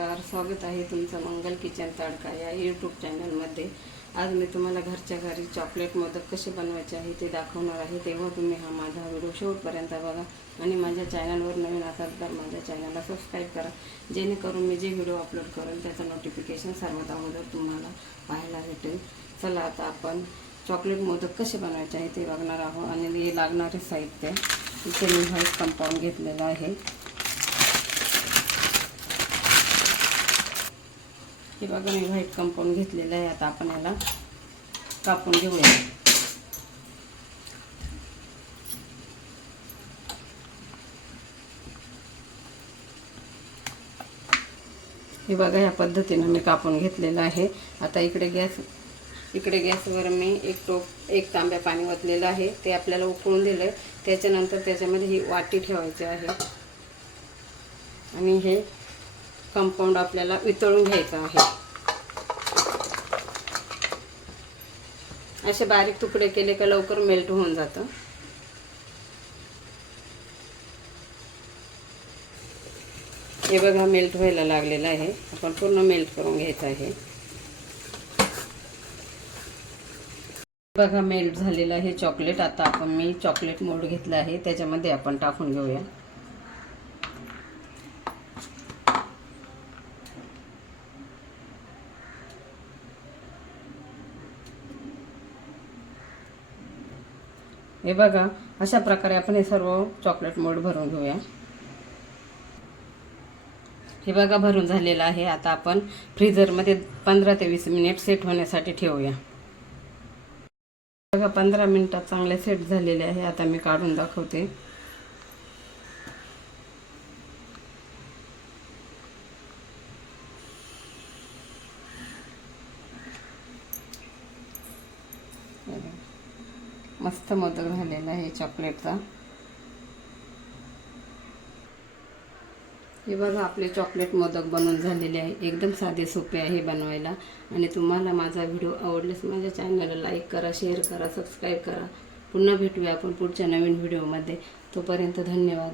नमस्कार स्वागत आहे तुमचं मंगल किचन तडका या यूट्यूब चॅनलमध्ये आज मी तुम्हाला घरच्या घरी चॉकलेट मोदक कसे बनवायचे आहे ते दाखवणार आहे. तेव्हा तुम्ही हा माझा व्हिडिओ शेवटपर्यंत बघा आणि माझ्या चॅनलवर नवीन असाल तर माझ्या चॅनलला सबस्क्राईब करा. जेणेकरून मी जे व्हिडिओ अपलोड करेल त्याचं नोटिफिकेशन सर्वात अगोदर तुम्हाला पाहायला भेटेल. चला आता आपण चॉकलेट मोदक कसे बनवायचे आहे ते बघणार आहोत आणि हे लागणारे साहित्य इथे मी व्हाईट कंपाऊंड घेतलेलं आहे. हे बघा मी व्हाईट कंपाऊंड घेतलेलं आहे. आता आपण याला कापून घेऊया. हे बघा ह्या पद्धतीनं मी कापून घेतलेलं आहे. आता इकडे गॅस इकडे गॅसवर मी एक टोप एक तांब्या पाणी ओतलेलं आहे. ते आपल्याला उकळून दिलं आहे त्याच्यानंतर त्याच्यामध्ये ही वाटी ठेवायची आहे. आणि हे कंपाऊंड आपल्याला वितळून घ्यायचं आहे. असे बारीक तुकडे केले का लवकर मेल्ट होऊन जातं. हे बघा मेल्ट व्हायला लागलेलं आहे. आपण पूर्ण मेल्ट करून घ्यायचं आहे. बघा मेल्ट झालेलं आहे चॉकलेट आता आपण मी चॉकलेट मोड घेतलं आहे. त्याच्यामध्ये आपण टाकून घेऊया. हे बघा अशा प्रकारे आपण हे सर्व चॉकलेट मोड भरून घेऊया. हे बघा भरून झालेलं आहे. आता आपण फ्रीझरमध्ये पंधरा ते वीस मिनिट सेट होण्यासाठी ठेवूया. बघा पंधरा मिनिटात चांगले सेट झालेले आहे. आता मी काढून दाखवते. मस्त मोदक झालेला आहे चॉकलेटचा. हे बघा आपले चॉकलेट मोदक बनवून झालेले आहे. एकदम साधे सोपे आहे बनवायला. आणि तुम्हाला माझा व्हिडिओ आवडल्यास माझ्या चॅनलला लाईक करा शेअर करा सबस्क्राईब करा. पुन्हा भेटूया आपण पुढच्या नवीन व्हिडिओमध्ये. तोपर्यंत धन्यवाद.